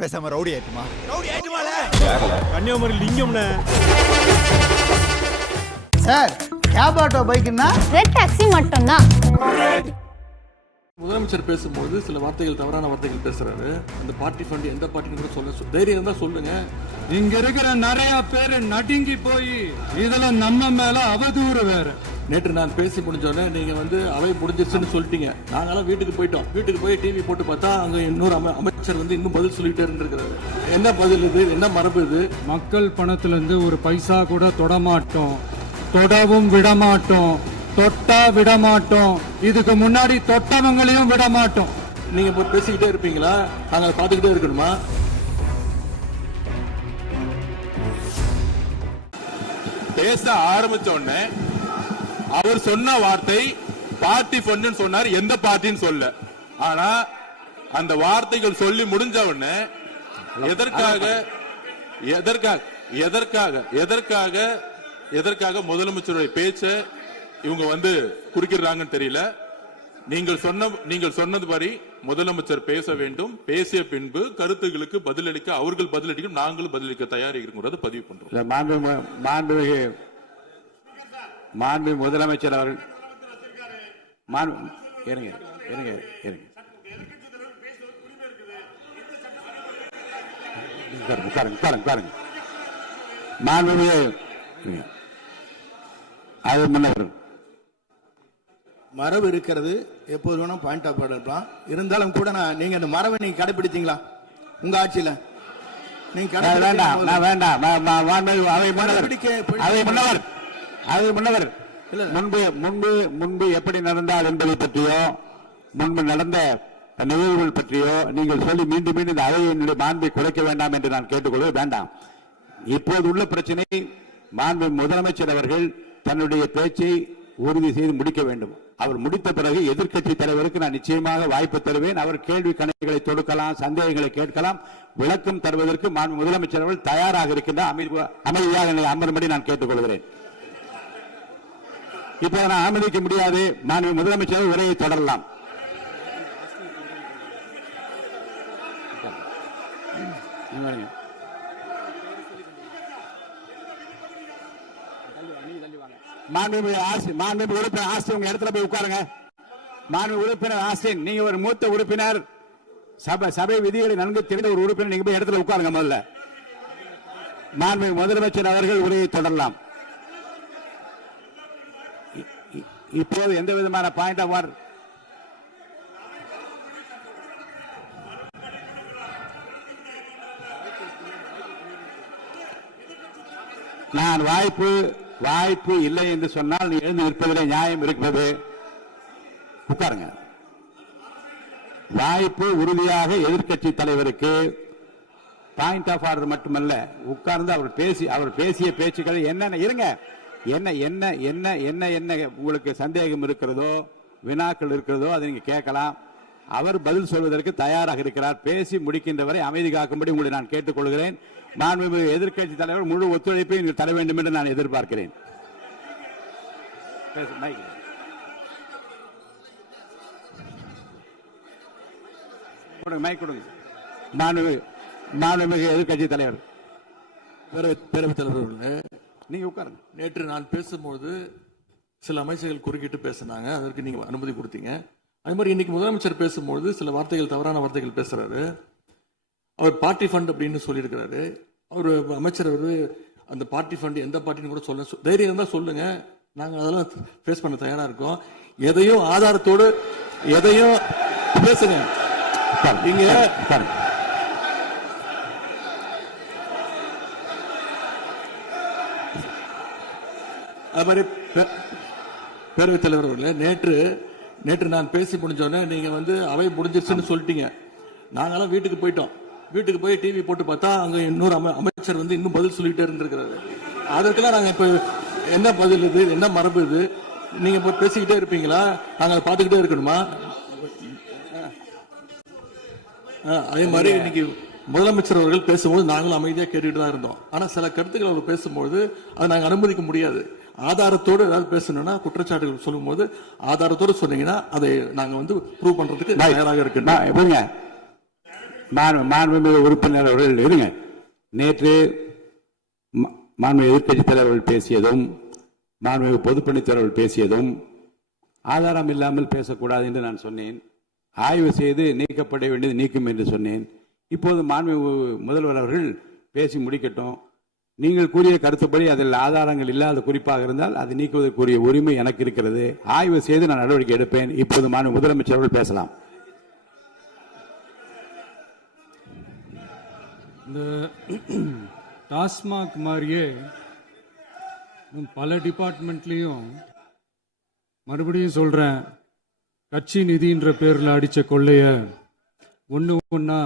பேசாம ரவுடி ஆயிட்டுமா கன்னியாகுமரி லிங்கம்னே சார் கேப் ஆட்டோ பைக்குன்னா ரெட் டாக்ஸி மட்டும்தான். முதலமைச்சர் பேசும்போது சில வார்த்தைகள் தவறான வார்த்தைகள் பேசுறாரு. அந்த பார்ட்டி ஃபண்ட் எந்த பார்ட்டின்னு கூட சொல்ல தைரியம் இருந்தா சொல்லுங்க. இங்க இருக்கிற நிறைய பேரு நடுங்கி போய் இதுல நம்ம மேல அவதூறு வேற. நேற்று நான் பேசி முடிஞ்சோடனே நீங்க அவை முடிஞ்சிருச்சுன்னு சொல்லிட்டீங்க. நாங்களாம் வீட்டுக்கு போயிட்டோம். வீட்டுக்கு போய் டிவி போட்டு பார்த்தா அங்க இன்னொரு அமைச்சர் இன்னும் பதில் சொல்லிட்டே இருந்திருக்கிறாரு. என்ன பதில் இது? என்ன மரபு இது? மக்கள் பணத்துல இருந்து ஒரு பைசா கூட தொடமாட்டோம், தொடவும் விடமாட்டோம், தொட்டா விடமாட்டோம், இதுக்கு முன்னாடி தொட்டவங்களையும் விடமாட்டோம். நீங்க போய் பேசிக்கிட்டே இருப்பீங்களா? நாங்க பாத்துக்கிட்டே இருக்கணுமா? பேச ஆரம்பிச்ச உடனே அவர் சொன்ன வார்த்தை பார்ட்டி ஃபண்ட் சொன்னார். எந்த பார்ட்டின்னு சொல்ல. ஆனா அந்த வார்த்தைகள் சொல்லி முடிஞ்ச உடனே எதற்காக எதற்காக எதற்காக எதற்காக எதற்காக முதலமைச்சருடைய பேச்ச இவங்க குறுக்கிறாங்கன்னு தெரியல. நீங்கள் சொன்னது படி முதலமைச்சர் பேச வேண்டும். பேசிய பின்பு கருத்துகளுக்கு பதிலளிக்க அவர்கள் பதிலளிக்கும், நாங்களும் பதிலளிக்க தயாராக இருக்கிறது பதிவு பண்றோம். மாண்பு முதலமைச்சர் அவர்கள் மரபு இருக்கிறது. எப்போது வேணும் பாயிண்ட் ஆஃப் ஆர்டர் இருக்கலாம். இருந்தாலும் கூட நீங்க அந்த மரபை நீங்க கடைபிடித்தீங்களா உங்க ஆட்சியில? நீங்க முன்னவர் முன்பு எப்படி நடந்தால் என்பதை பற்றியோ, முன்பு நடந்த நிகழ்வுகள் பற்றியோ நீங்கள் சொல்லி மீண்டும் மீண்டும் இந்த அவையினுடைய மாண்பை குறைக்க வேண்டாம் என்று நான் கேட்டுக்கொள்ள வேண்டாம். இப்போது உள்ள பிரச்சனை, மாண்பு முதலமைச்சர் அவர்கள் தன்னுடைய பேச்சை உறுதி செய்து முடிக்க வேண்டும். அவர் முடித்த பிறகு எதிர்க்கட்சி தலைவருக்கு நான் நிச்சயமாக வாய்ப்பு தருவேன். அவர் கேள்வி கணைகளை தொடுக்கலாம், சந்தேகங்களை கேட்கலாம். விளக்கம் தருவதற்கு மாண்பு முதலமைச்சர் அவர்கள் தயாராக இருக்கின்றார். அமைதியாக அமரும்படி நான் கேட்டுக்கொள்கிறேன். இப்ப நான் அனுமதிக்க முடியாது. மாண்பு முதலமைச்சர் உரையை தொடரலாம். மாண்பு உறுப்பினர் ஆஸ்டின் உங்க இடத்துல போய் உட்காருங்க. மாண்பு உறுப்பினர் ஆஸ்டின், நீங்க ஒரு மூத்த உறுப்பினர், சபை விதிகளை நன்கு தெரிந்த ஒரு உறுப்பினர், நீங்க போய் இடத்துல உட்காருங்க. முதல்ல மாண்பு முதலமைச்சர் அவர்கள் உரையை தொடரலாம். இப்போது எந்த விதமான பாயிண்ட் ஆஃப் ஆர்டர்? நான் வாய்ப்பு இல்லை என்று சொன்னால் நீ எழுந்து நிற்பதிலே நியாயம் இருக்கிறது. உட்காருங்க. வாய்ப்பு உறுதியாக எதிர்க்கட்சி தலைவருக்கு பாயிண்ட் ஆஃப் ஆர்டர் மட்டுமல்ல, உட்கார்ந்து அவர் பேசிய பேச்சுக்கள் என்னென்ன இருங்க, என்ன என்ன என்ன என்ன என்ன உங்களுக்கு சந்தேகம் இருக்கிறதோ, வினாக்கள் இருக்கிறதோ அதை நீங்க கேட்கலாம். அவர் பதில் சொல்வதற்கு தயாராக இருக்கிறார். பேசி முடிக்கின்ற வரை அமைதி காக்கும்படி உங்களை நான் கேட்டுக்கொள்கிறேன். மாண்புமிகு எதிர்க்கட்சி தலைவர் முழு ஒத்துழைப்பை நீங்கள் தர வேண்டும் என்று நான் எதிர்பார்க்கிறேன். மாண்புமிகு எதிர்க்கட்சி தலைவர், பேரவைத் தலைவர், நீங்க உட்காருங்க. நேற்று நான் பேசும்போது சில அமைச்சர்கள் குறுக்கிட்டு பேசினாங்க. அதற்கு நீங்க அனுமதி கொடுத்தீங்க. அது மாதிரி இன்னைக்கு முதலமைச்சர் பேசும்போது சில வார்த்தைகள் தவறான வார்த்தைகள் பேசுறாரு. அவர் பார்ட்டி ஃபண்ட் அப்படின்னு சொல்லியிருக்கிறாரு. அவர் அமைச்சர் அந்த பார்ட்டி ஃபண்ட் எந்த பார்ட்டின்னு கூட சொல்ல தைரியம் இருந்தா சொல்லுங்க. நாங்க அதெல்லாம் ஃபேஸ் பண்ண தயாரா இருக்கோம். எதையும் ஆதாரத்தோடு எதையும் பேசுங்க. இங்க அது மாதிரி பேரவைத் தலைவர் அவர்களே, நேற்று நான் பேசி முடிஞ்சோடனே நீங்க அவை முடிஞ்சிருச்சுன்னு சொல்லிட்டீங்க. நாங்களாம் வீட்டுக்கு போயிட்டோம். வீட்டுக்கு போய் டிவி போட்டு பார்த்தா அங்க இன்னொரு அமைச்சர் இன்னும் பதில் சொல்லிட்டே இருந்திருக்கிறாரு. அதற்கெல்லாம் நாங்க இப்ப என்ன பதில் இது? என்ன மரபு இது? நீங்க போய் பேசிக்கிட்டே இருப்பீங்களா? நாங்க பாத்துக்கிட்டே இருக்கணுமா? அதே மாதிரி இன்னைக்கு முதலமைச்சர் அவர்கள் பேசும்போது நாங்களும் அமைதியா கேட்டுட்டு தான் இருந்தோம். ஆனா சில கருத்துக்கள் அவர் பேசும்போது அதை நாங்க அனுமதிக்க முடியாது. ஆதாரத்தோடு ஏதாவது பேசணும்னா, குற்றச்சாட்டுகள் சொல்லும் போது ஆதாரத்தோடு சொன்னீங்கன்னா அதை நாங்க ப்ரூவ் பண்றதுக்கு தயாராக இருக்கணும். மாண்புமிகு உறுப்பினர் அவர்கள் இருங்க. நேற்று மாண்புமிகு எதிர்க்கட்சித் தலைவர்கள் பேசியதும் மாண்புமிகு பொதுப்பணித் தலைவர்கள் பேசியதும் ஆதாரம் இல்லாமல் பேசக்கூடாது என்று நான் சொன்னேன். ஆய்வு செய்து நீக்கப்பட வேண்டியது நீக்கும் என்று சொன்னேன். இப்போது மாண்புமிகு முதல்வர் அவர்கள் பேசி முடிக்கட்டும். நீங்கள் கூறிய கருத்துப்படி அதில் ஆதாரங்கள் இல்லாத குறிப்பாக இருந்தால் அது நீக்குவதற்குரிய உரிமை எனக்கு இருக்கிறது. ஆய்வு செய்து நான் நடவடிக்கை எடுப்பேன். இப்போது மாண்புமிகு முதலமைச்சர் அவர்கள் பேசலாம். இந்த டாஸ்மாக் மாதிரியே பல டிபார்ட்மெண்ட்லேயும் மறுபடியும் சொல்கிறேன், கட்சி நிதின்ற பேரில் அடித்த கொள்ளைய ஒன்று ஒன்றா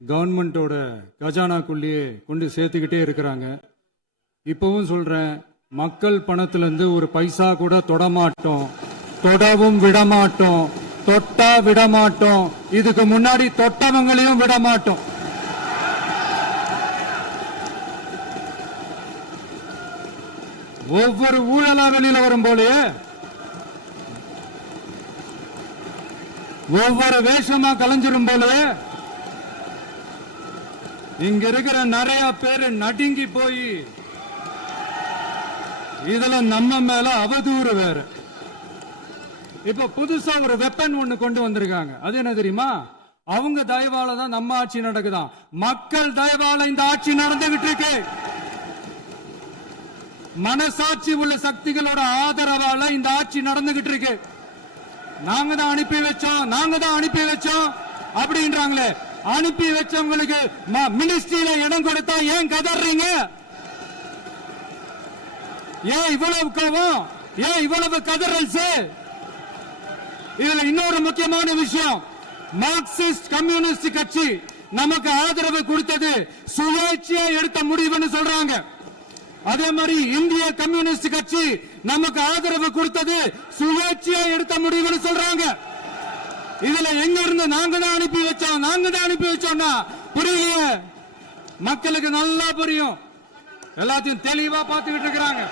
கவர்மெண்ட்டோட கஜானாக்குள்ளேயே கொண்டு சேர்த்துக்கிட்டே இருக்கிறாங்க. இப்போவும் சொல்கிறேன், மக்கள் பணத்திலேருந்து ஒரு பைசா கூட தொடமாட்டோம், தொடவும் விடமாட்டோம், தொட்டா விடமாட்டோம். இதுக்கு முன்னாடி தொட்டவங்களையும் விடமாட்டோம். ஒவ்வொரு ஊழலா வெளியில வரும் போலே, ஒவ்வொரு வேஷமா கலைஞ்சிரும் போலே, இங்க இருக்கிற நிறைய பேரு நடுங்கி போய் இதுல நம்ம மேல அவதூறு வேற. இப்ப புதுசா ஒரு வெப்பன் ஒண்ணு கொண்டு வந்திருக்காங்க. அது என்ன தெரியுமா? அவங்க தயவால தான் நம்ம ஆட்சி நடக்குதாம். மக்கள் தயவால இந்த ஆட்சி நடந்துகிட்டு இருக்கு. மனசாட்சி உள்ள சக்திகளோட ஆதரவால இந்த ஆட்சி நடந்துகிட்டு இருக்கு. நாங்க தான் அனுப்பி வச்சோம் அப்படின்றாங்களே. அனுப்பி வச்சவங்களுக்கு மினிஸ்ட்ரியில இடம் கொடுத்தா ஏன் கதறீங்க? ஏன் இவ்வளவு கோவம்? ஏன் இவ்வளவு கதறல்ஸ்? இதுல இன்னொரு முக்கியமான விஷயம், மார்க்சிஸ்ட் கம்யூனிஸ்ட் கட்சி நமக்கு ஆதரவு கொடுத்தது சுயேட்சையா எடுத்த முடிவுன்னு சொல்றாங்க. அதே மாதிரி இந்திய கம்யூனிஸ்ட் கட்சி நமக்கு ஆதரவு கொடுத்தது சுயேட்சையா எடுத்த முடிவுன்னு சொல்றாங்க. இதுல எங்க இருந்து நாங்க தான் அனுப்பி வச்சோம்னா புரியலையே. மக்களுக்கு நல்லா புரியும், எல்லாத்தையும் தெளிவா பார்த்துக்கிட்டு இருக்கிறாங்க.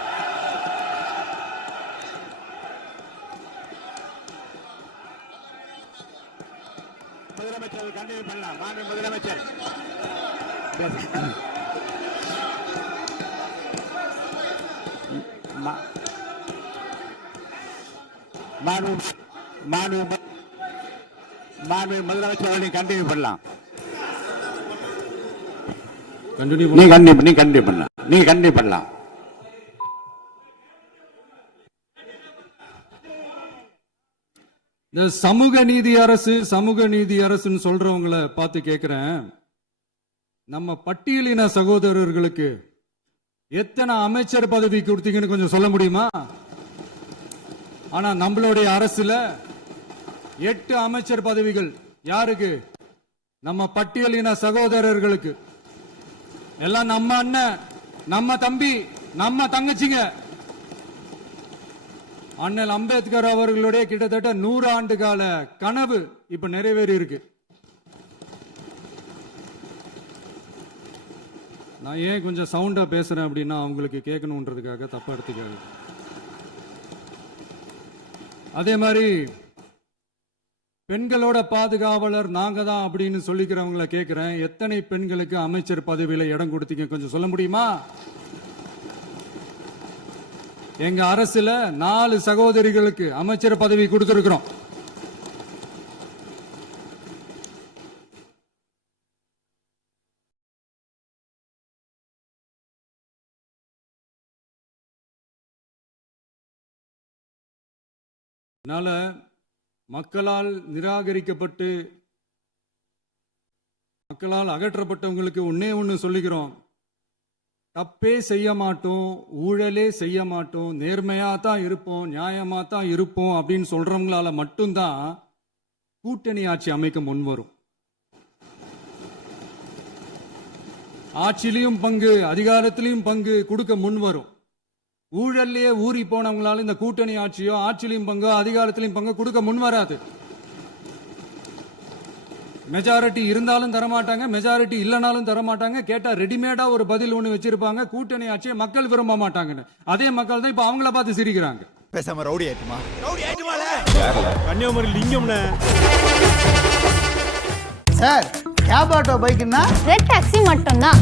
முதலமைச்சர் கண்டினியூ பண்ணலாம். முதலமைச்சர் முதலமைச்சர் கண்டினியூ பண்ணலாம். நீங்க கண்டினியூ பண்ணலாம். இந்த சமூக நீதி அரசுன்னு சொல்றவங்களை பார்த்து கேட்கிறேன், நம்ம பட்டியலின சகோதரர்களுக்கு எத்தனை அமைச்சர் பதவி கொடுத்தீங்கன்னு கொஞ்சம் சொல்ல முடியுமா? ஆனா நம்மளுடைய அரசுல 8 அமைச்சர் பதவிகள் யாருக்கு? நம்ம பட்டியலின சகோதரர்களுக்கு. எல்லாம் நம்ம அண்ணன், நம்ம தம்பி, நம்ம தங்கச்சிங்க. அண்ணல் அம்பேத்கர் அவர்களுடைய கிட்டத்தட்ட 100 ஆண்டு கால கனவு இப்ப நிறைவேறி இருக்கு. நான் ஏன் கொஞ்சம் சவுண்டா பேசுறேன் அப்படின்னா அவங்களுக்கு கேட்கணுன்றதுக்காக தப்பா எடுத்துக்காது. அதே மாதிரி பெண்களோட பாதுகாவலர் நாங்க தான் அப்படின்னு சொல்லிக்கிறவங்களை கேட்கிறேன், எத்தனை பெண்களுக்கு அமைச்சர் பதவியில இடம் கொடுத்தீங்க கொஞ்சம் சொல்ல முடியுமா? எங்க அரசுல 4 சகோதரிகளுக்கு அமைச்சர் பதவி கொடுத்திருக்கிறோம். அதனால மக்களால் நிராகரிக்கப்பட்டு மக்களால் அகற்றப்பட்டவங்களுக்கு ஒண்ணு சொல்லிக்கிறோம், தப்பே செய்ய மாட்டோம், ஊழலே செய்ய மாட்டோம், நேர்மையா தான் இருப்போம், நியாயமா தான் இருப்போம் அப்படின்னு சொல்றவங்களால மட்டும்தான் கூட்டணி ஆட்சி அமைக்க முன்வரும். ஆட்சியிலையும் பங்கு, அதிகாரத்திலையும் பங்கு கொடுக்க முன்வரும். ஊழல்லையே ஊறி போனவங்களால இந்த கூட்டணி ஆட்சியோ ஆட்சியிலையும் பங்கு அதிகாரத்திலையும் பங்கு கொடுக்க முன்வராது. மெஜாரிட்டி இருந்தாலும் தரமாட்டாங்க, மெஜாரிட்டி இல்லைனாலும் தரமாட்டாங்க. கேட்டா ரெடிமேடா ஒரு பதில் ஒண்ணு வச்சிருப்பாங்க, கூட்டணி ஆட்சியை மக்கள் விரும்ப மாட்டாங்கன்னு. அதே மக்கள் தான் இப்ப அவங்கள பார்த்து சிரிக்கிறாங்க. பேசாம ரவுடி ஆயிட்டுமா கன்னியாகுமரி லிங்கம்ல சார் கேப் ஆட்டோ பைக்குன்னா ரெட் டாக்ஸி மட்டும்தான்.